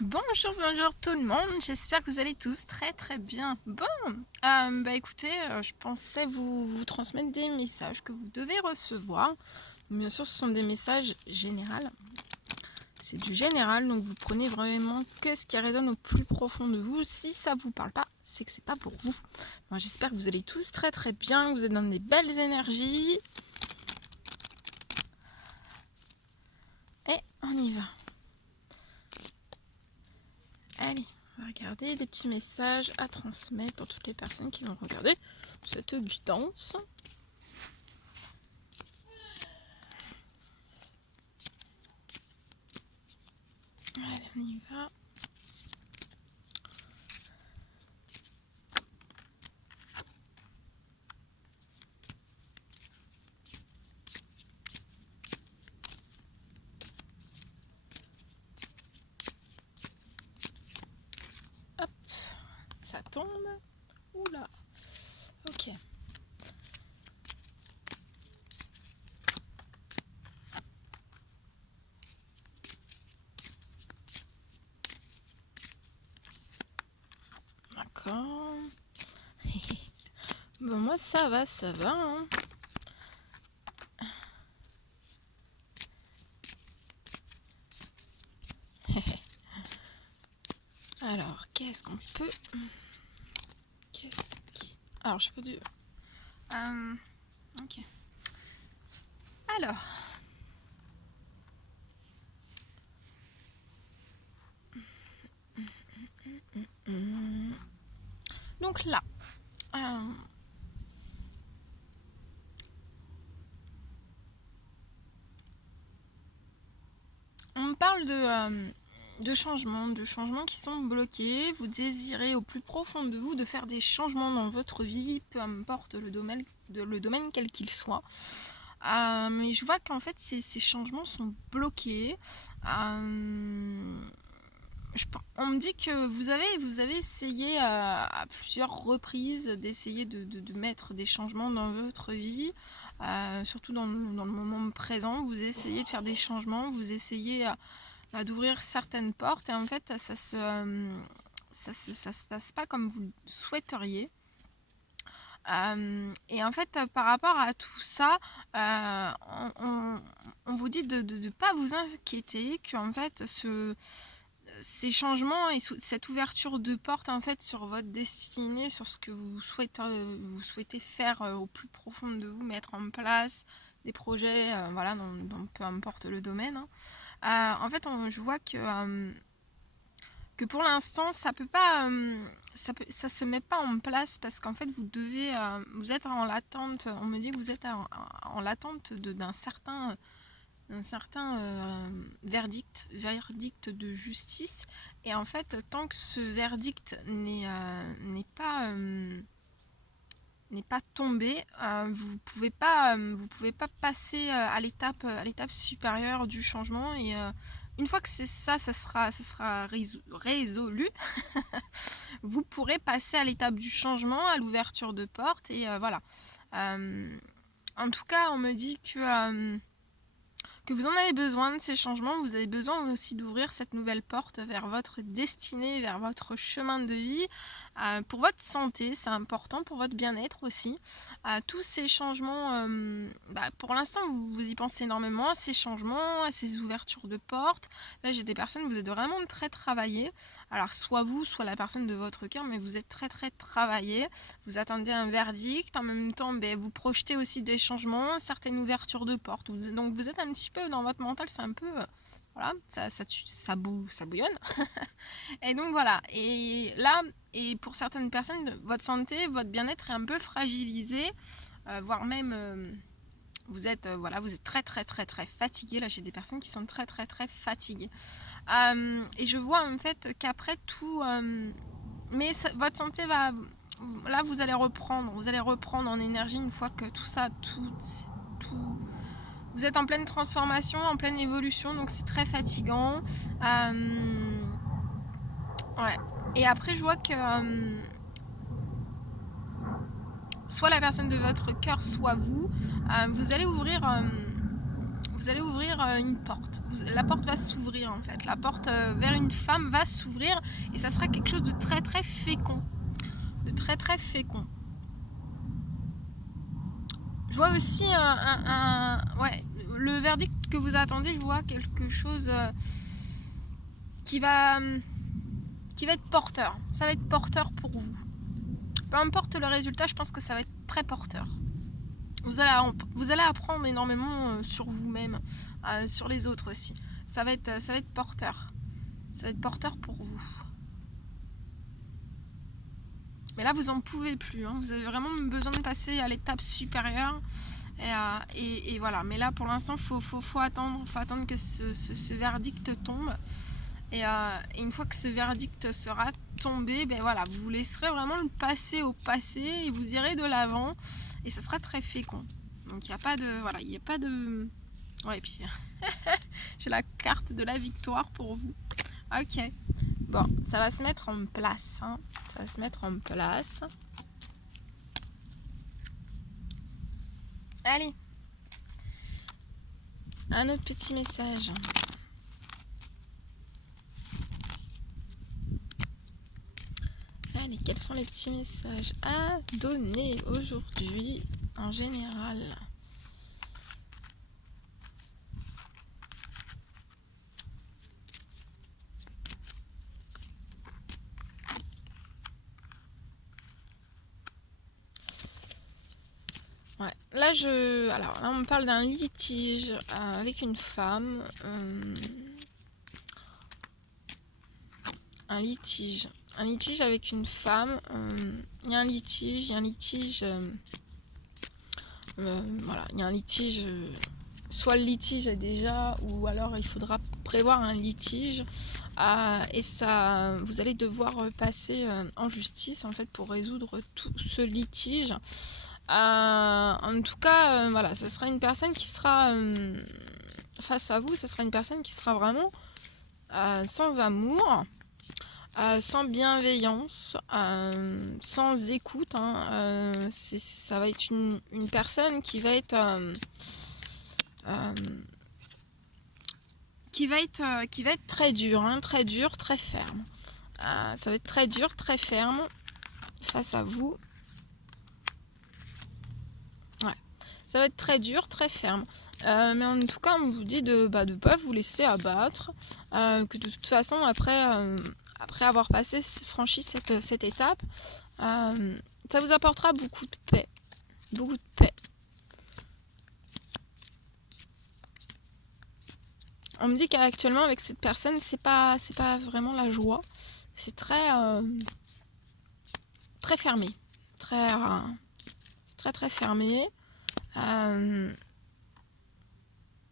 Bonjour tout le monde, j'espère que vous allez tous très bien. Bon, écoutez, je pensais vous transmettre des messages que vous devez recevoir. Bien sûr, ce sont des messages généraux. C'est du général, donc vous prenez vraiment que ce qui résonne au plus profond de vous. Si ça vous parle pas, c'est que c'est pas pour vous. Moi, j'espère que vous allez tous très bien, que vous êtes dans des belles énergies. Et on y va. Allez, on va regarder des petits messages à transmettre pour toutes les personnes qui vont regarder cette guidance. Allez, on y va. Hop, ça tombe. Oula, ok. D'accord. Bon, moi ça va, hein. Alors, qu'est-ce qu'on peut... Alors, je peux dire... ok. Alors... Donc là... on parle de changements qui sont bloqués. Vous désirez au plus profond de vous de faire des changements dans votre vie, peu importe le domaine quel qu'il soit. Mais je vois qu'en fait ces changements sont bloqués. On me dit que vous avez essayé à plusieurs reprises d'essayer de mettre des changements dans votre vie, surtout dans le moment présent. Vous essayez de faire des changements, vous essayez d'ouvrir certaines portes, et en fait ça se passe pas comme vous le souhaiteriez. Et en fait, par rapport à tout ça, on vous dit de ne pas vous inquiéter, qu'en fait ces changements et cette ouverture de porte en fait sur votre destinée, sur ce que vous souhaitez faire au plus profond de vous, mettre en place des projets, voilà, dans peu importe le domaine, hein. En fait, je vois que pour l'instant ça peut pas, ça se met pas en place, parce qu'en fait vous êtes en l'attente. On me dit que vous êtes en l'attente d'un certain verdict de justice. Et en fait, tant que ce verdict n'est pas tombé, vous pouvez pas passer à l'étape supérieure du changement. Et une fois que c'est ça sera résolu, vous pourrez passer à l'étape du changement, à l'ouverture de porte. Et voilà. En tout cas, on me dit que vous en avez besoin de ces changements. Vous avez besoin aussi d'ouvrir cette nouvelle porte vers votre destinée, vers votre chemin de vie. Pour votre santé, c'est important, pour votre bien-être aussi. Tous ces changements, pour l'instant, vous y pensez énormément à ces changements, à ces ouvertures de portes. Là, j'ai des personnes, vous êtes vraiment très travaillées. Alors, soit vous, soit la personne de votre cœur, mais vous êtes très travaillé. Vous attendez un verdict. En même temps, vous projetez aussi des changements, certaines ouvertures de portes. Donc, vous êtes un petit peu dans votre mental, c'est un peu... voilà, ça bouillonne. Et donc voilà, et là, et pour certaines personnes, votre santé, votre bien-être est un peu fragilisé, voire même vous êtes très fatigué. Là, j'ai des personnes qui sont très fatiguées. Et je vois en fait qu'après tout, mais votre santé va... Là, vous allez reprendre en énergie une fois que tout ça, tout vous êtes en pleine transformation, en pleine évolution, donc c'est très fatigant. Ouais. Et après, je vois que soit la personne de votre cœur, soit vous, vous allez ouvrir vous allez ouvrir une porte. La porte va s'ouvrir en fait. La porte vers une femme va s'ouvrir et ça sera quelque chose de très très fécond. De très très fécond. Je vois aussi ouais, le verdict que vous attendez, je vois quelque chose qui va être porteur. Ça va être porteur pour vous. Peu importe le résultat, je pense que ça va être très porteur. Vous allez apprendre énormément sur vous-même, sur les autres aussi. Ça va être porteur. Ça va être porteur pour vous. Mais là, vous n'en pouvez plus. Hein. Vous avez vraiment besoin de passer à l'étape supérieure. Et voilà. Mais là, pour l'instant, faut attendre que ce verdict tombe. Et une fois que ce verdict sera tombé, ben voilà, vous laisserez vraiment le passé au passé et vous irez de l'avant. Et ça sera très fécond. Donc il n'y a pas de... Voilà, il n'y a pas de... Ouais, et puis j'ai la carte de la victoire pour vous. Ok. Bon, ça va se mettre en place. Hein. Ça va se mettre en place. Allez. Un autre petit message. Allez, quels sont les petits messages à donner aujourd'hui en général? Ouais. Là, alors, là, on me parle d'un litige avec une femme. Un litige avec une femme. Il y a un litige. Voilà, il y a un litige. Soit le litige est déjà, ou alors il faudra prévoir un litige. Et ça, vous allez devoir passer en justice en fait pour résoudre tout ce litige. En tout cas, voilà, ça sera une personne qui sera face à vous. Ça sera une personne qui sera vraiment sans amour. Sans bienveillance, sans écoute. Hein, ça va être une personne qui va être très dure, hein, très ferme. Ça va être très dur, très ferme face à vous. Ouais, ça va être très dur, très ferme. Mais en tout cas, on vous dit de ne pas vous laisser abattre, que de toute façon, après avoir franchi cette étape, ça vous apportera beaucoup de paix. Beaucoup de paix. On me dit qu'actuellement, avec cette personne, c'est pas vraiment la joie. C'est très fermé. C'est très fermé.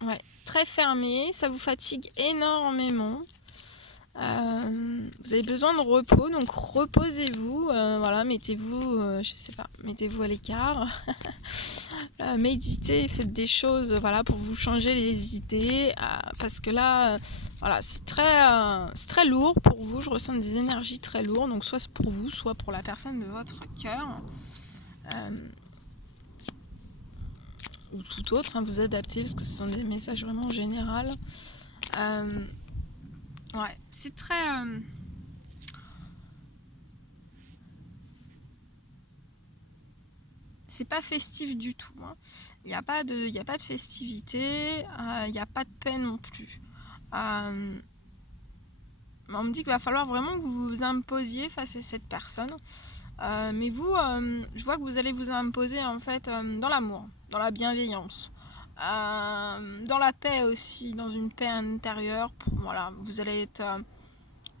Ouais, très fermé. Ça vous fatigue énormément. Vous avez besoin de repos, donc reposez-vous, voilà, mettez-vous à l'écart, méditez, faites des choses, voilà, pour vous changer les idées, parce que là, voilà, c'est très lourd pour vous. Je ressens des énergies très lourdes, donc soit pour vous, soit pour la personne de votre cœur, ou tout autre, hein, vous adaptez, parce que ce sont des messages vraiment généraux. Ouais, c'est très... c'est pas festif du tout. Hein. Il n'y a pas de festivité, il n'y a pas de paix non plus. On me dit qu'il va falloir vraiment que vous vous imposiez face à cette personne. Mais vous, je vois que vous allez vous imposer en fait dans l'amour, dans la bienveillance. Dans la paix aussi, dans une paix intérieure. Voilà, vous allez être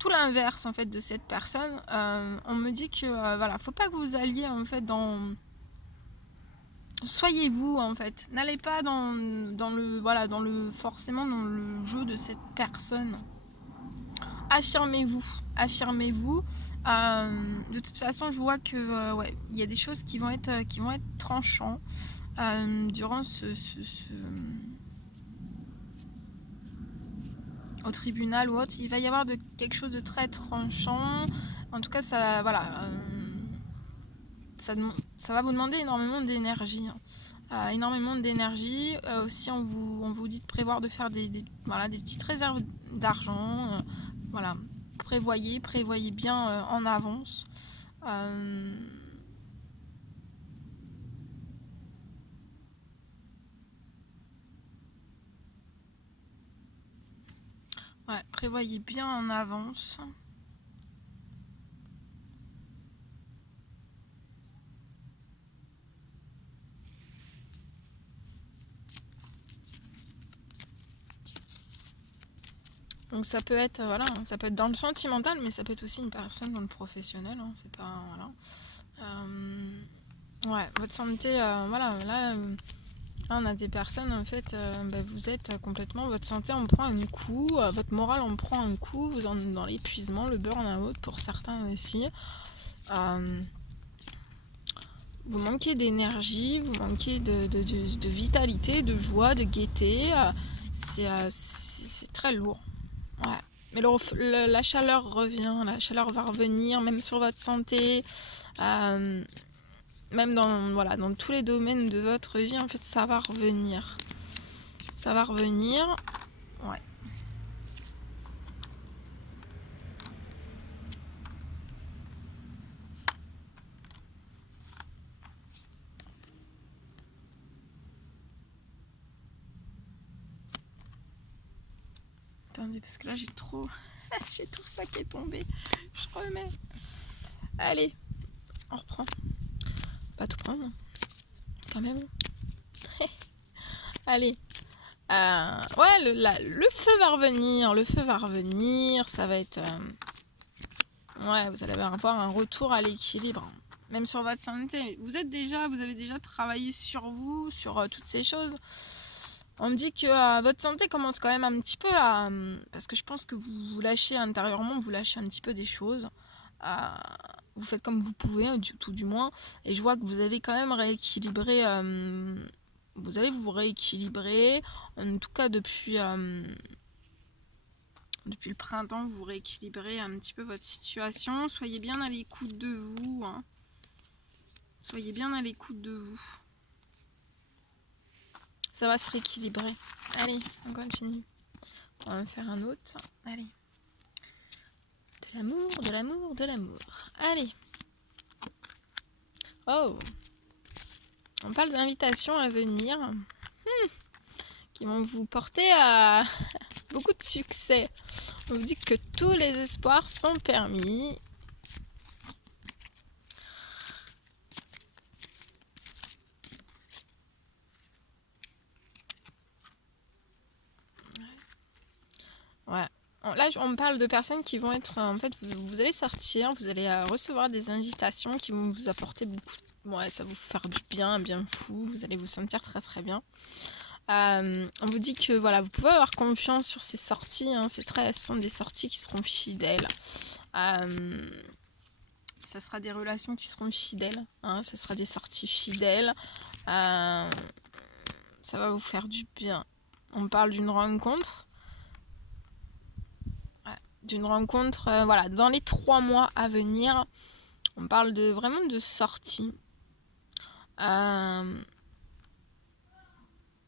tout l'inverse en fait de cette personne. On me dit que voilà, faut pas que vous alliez en fait dans... Soyez vous en fait. N'allez pas dans le forcément dans le jeu de cette personne. Affirmez-vous. De toute façon, je vois que ouais, il y a des choses qui vont être tranchantes durant au tribunal ou autre. Il va y avoir quelque chose de très tranchant. En tout cas, ça voilà, ça va vous demander énormément d'énergie. énormément d'énergie. Aussi, on vous dit de prévoir de faire voilà, des petites réserves d'argent. Voilà, prévoyez bien en avance. Ouais, prévoyez bien en avance. Donc ça peut être voilà, ça peut être dans le sentimental, mais ça peut être aussi une personne dans le professionnel. Hein, c'est pas voilà. Ouais, votre santé, voilà, là, on a des personnes en fait, vous êtes complètement, votre santé en prend un coup, votre morale en prend un coup, vous en êtes dans l'épuisement, le burn-out pour certains aussi. Vous manquez d'énergie, vous manquez de vitalité, de joie, de gaieté. C'est très lourd. Ouais. Mais la chaleur revient, la chaleur va revenir, même sur votre santé, même dans tous les domaines de votre vie, en fait, ça va revenir. Ça va revenir. Ouais. Attendez, parce que là, j'ai trop... j'ai tout ça qui est tombé. Je remets. Allez, on reprend. Pas tout prendre, quand même. Allez. Ouais, le feu va revenir. Le feu va revenir. Ça va être... ouais, vous allez avoir un retour à l'équilibre. Même sur votre santé. Vous avez déjà travaillé sur vous, sur toutes ces choses. On me dit que votre santé commence quand même un petit peu à... parce que je pense que vous lâchez intérieurement, vous lâchez un petit peu des choses. Vous faites comme vous pouvez, tout du moins. Et je vois que vous allez quand même rééquilibrer... vous allez vous rééquilibrer. En tout cas, depuis le printemps, vous rééquilibrez un petit peu votre situation. Soyez bien à l'écoute de vous. Hein. Soyez bien à l'écoute de vous. Ça va se rééquilibrer. Allez, on continue. On va en faire un autre. Allez. De l'amour, de l'amour, de l'amour. Allez. Oh. On parle d'invitations à venir. Qui vont vous porter à beaucoup de succès. On vous dit que tous les espoirs sont permis. Ouais. Là, on me parle de personnes qui vont être... En fait, vous allez sortir, vous allez recevoir des invitations qui vont vous apporter beaucoup... Ouais, ça va vous faire du bien fou. Vous allez vous sentir très très bien. On vous dit que voilà, vous pouvez avoir confiance sur ces sorties. Hein, ce sont des sorties qui seront fidèles. Ça sera des relations qui seront fidèles. Hein, ça sera des sorties fidèles. Ça va vous faire du bien. On parle d'une rencontre. D'une rencontre, voilà, dans les 3 mois à venir. On parle vraiment de sortie.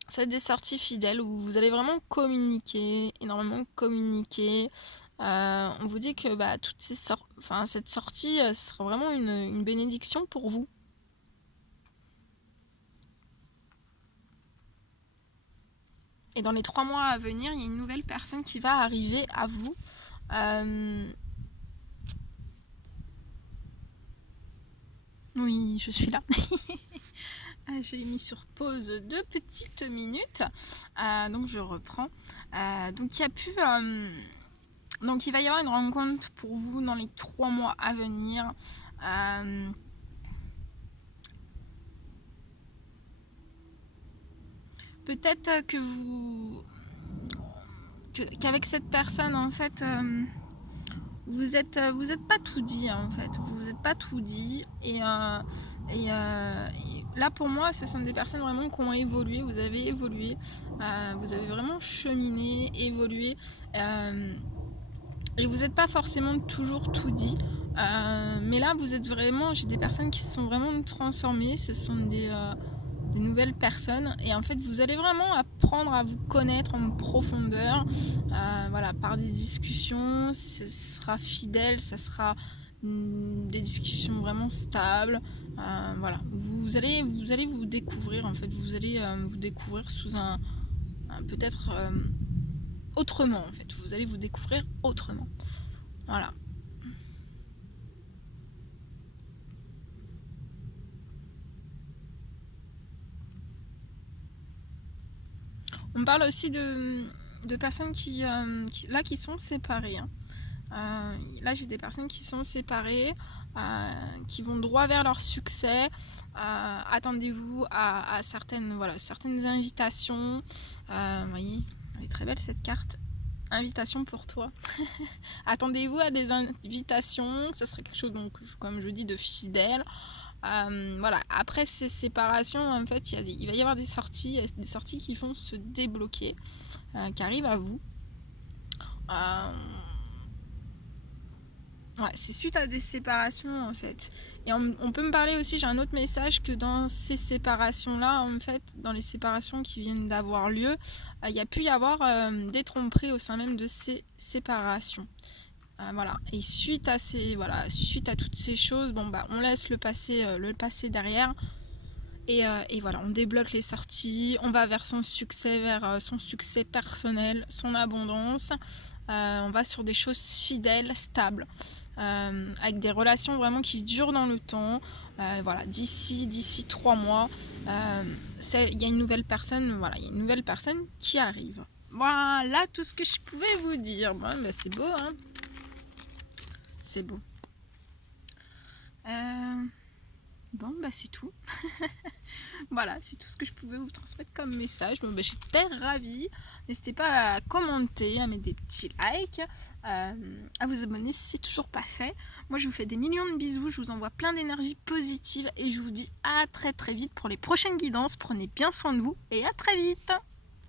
C'est des sorties fidèles où vous allez vraiment communiquer, énormément communiquer. On vous dit que cette sortie sera vraiment une bénédiction pour vous. Et dans les 3 mois à venir, il y a une nouvelle personne qui va arriver à vous. Oui, je suis là. J'ai mis sur pause 2 petites minutes. Donc je reprends. Donc il va y avoir une rencontre pour vous dans les 3 mois à venir. Peut-être qu'avec cette personne en fait vous êtes pas tout dit en fait, vous êtes pas tout dit et là pour moi ce sont des personnes vraiment qui ont évolué, vous avez évolué, vous avez vraiment cheminé, évolué et vous n'êtes pas forcément toujours tout dit, mais là vous êtes vraiment, j'ai des personnes qui se sont vraiment transformées, ce sont de nouvelles personnes, et en fait vous allez vraiment apprendre à vous connaître en profondeur, voilà, par des discussions. Ce sera fidèle, ça sera des discussions vraiment stables. Voilà, vous allez vous découvrir, en fait vous allez vous découvrir sous un peut-être autrement, en fait vous allez vous découvrir autrement. Voilà. On parle aussi de personnes qui sont séparées, hein. Là j'ai des personnes qui sont séparées, qui vont droit vers leur succès. Attendez-vous à certaines, voilà, certaines invitations. Vous voyez, elle est très belle cette carte. Invitation pour toi. Attendez-vous à des invitations. Ça serait quelque chose, donc, comme je dis, de fidèle. Voilà. Après ces séparations, en fait, il va y avoir des sorties qui vont se débloquer, qui arrivent à vous. Ouais, c'est suite à des séparations, en fait. Et on peut me parler aussi, j'ai un autre message, que dans ces séparations-là, en fait, dans les séparations qui viennent d'avoir lieu, il y a pu y avoir des tromperies au sein même de ces séparations. Voilà. Et suite à toutes ces choses, bon bah on laisse le passé derrière. Et voilà, on débloque les sorties, on va vers son succès personnel, son abondance. On va sur des choses fidèles, stables, avec des relations vraiment qui durent dans le temps. Voilà, d'ici 3 mois, il y a une nouvelle personne, voilà, il y a une nouvelle personne qui arrive. Voilà tout ce que je pouvais vous dire. Bon, bah, c'est beau, hein. C'est beau. Bon, bah c'est tout. Voilà, c'est tout ce que je pouvais vous transmettre comme message. Bon, bah, j'étais ravie. N'hésitez pas à commenter, à mettre des petits likes, à vous abonner si c'est toujours pas fait. Moi, je vous fais des millions de bisous. Je vous envoie plein d'énergie positive et je vous dis à très très vite pour les prochaines guidances. Prenez bien soin de vous et à très vite.